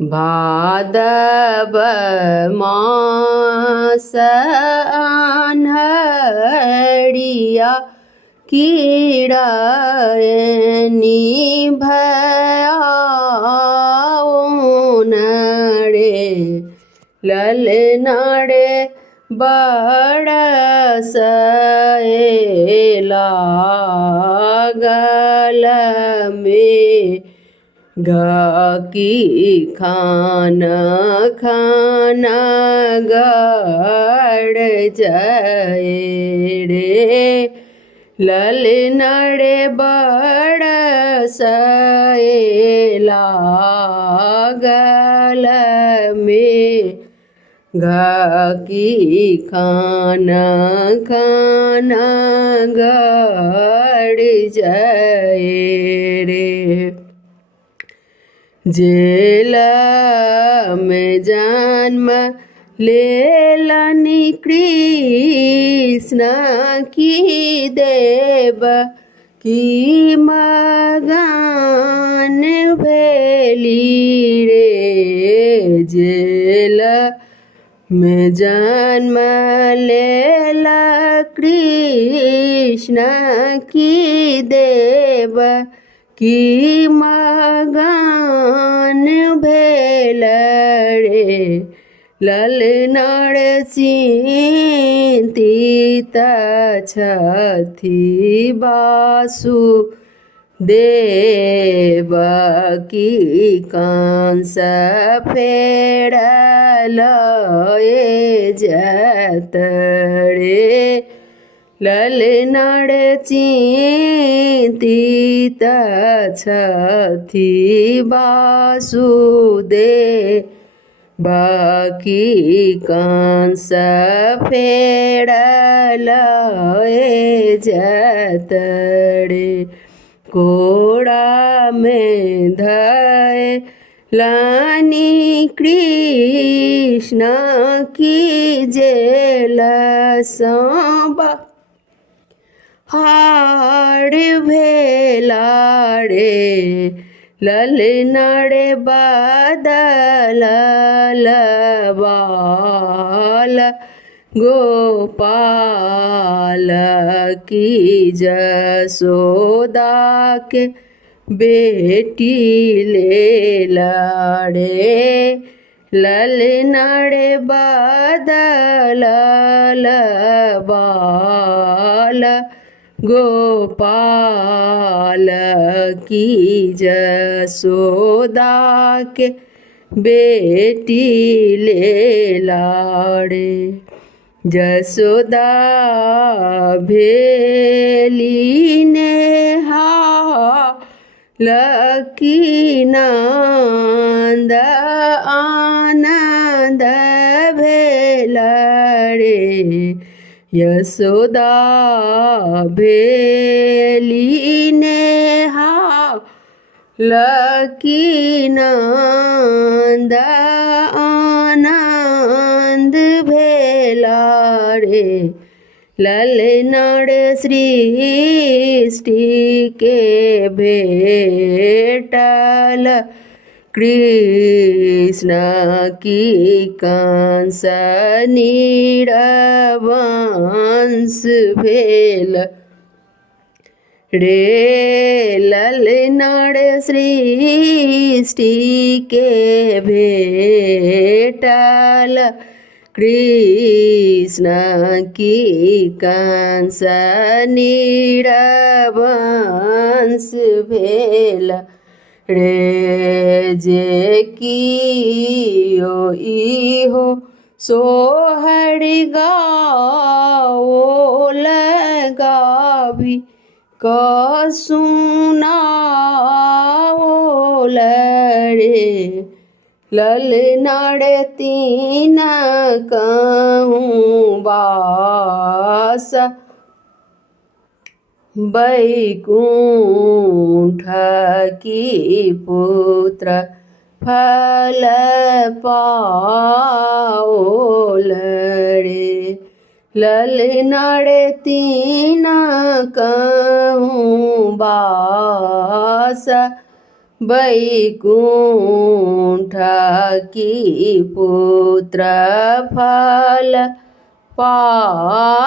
भादव मास अन्हरिया कीड़ायनी भयाओनड़े ललनाड़े बड़सएला गल में घकी खान खान गड़ जय रे ललनड़े बड़सएला गल में घकी खान खान गड़ जय रे जेल में जन्म लेलनि कृष्ण की देव की मगन भेली रे जेल में जन्म लेला कृष्ण की देव की मगन भेल रे ललनाड़ चिंतित छथि वासु देव की कंस फेड़ल जत रे ललनाड़ चिंतित छथि वासुदेव की कंस फेड़ल जत रे कोड़ा में धय लानी कृष्ण की जेल सांबा हाड़ भेला रे ललनाड़े बादल बाल गोपाल की जसोदा के बेटी ले लाड़े ललनाड़े बादल बाल गोपाल की जसोदा के बेटी ले लाड़े जसोदा भेली नेहा लकी नंद आनंद भेला रे यशोदा भेली नेहा लकी नंद आनंद भेला रे ललनाड़ सृष्टि के भेटल कृष्ण की कंस नीरवंश भेल रे ललनाड़ सृष्टि के भेटल कृष्ण की कंस नीरवंश भेल रे जे कियो इहो सोहर गाओ लगावी कसुनाओ रे ललनाड़ तीन कहूँ बास बैकुंठ की पुत्र फल पाओल रे ललनाड़ तीन कहूँ बास बैकुंठ ढकी पुत्र फल पाया।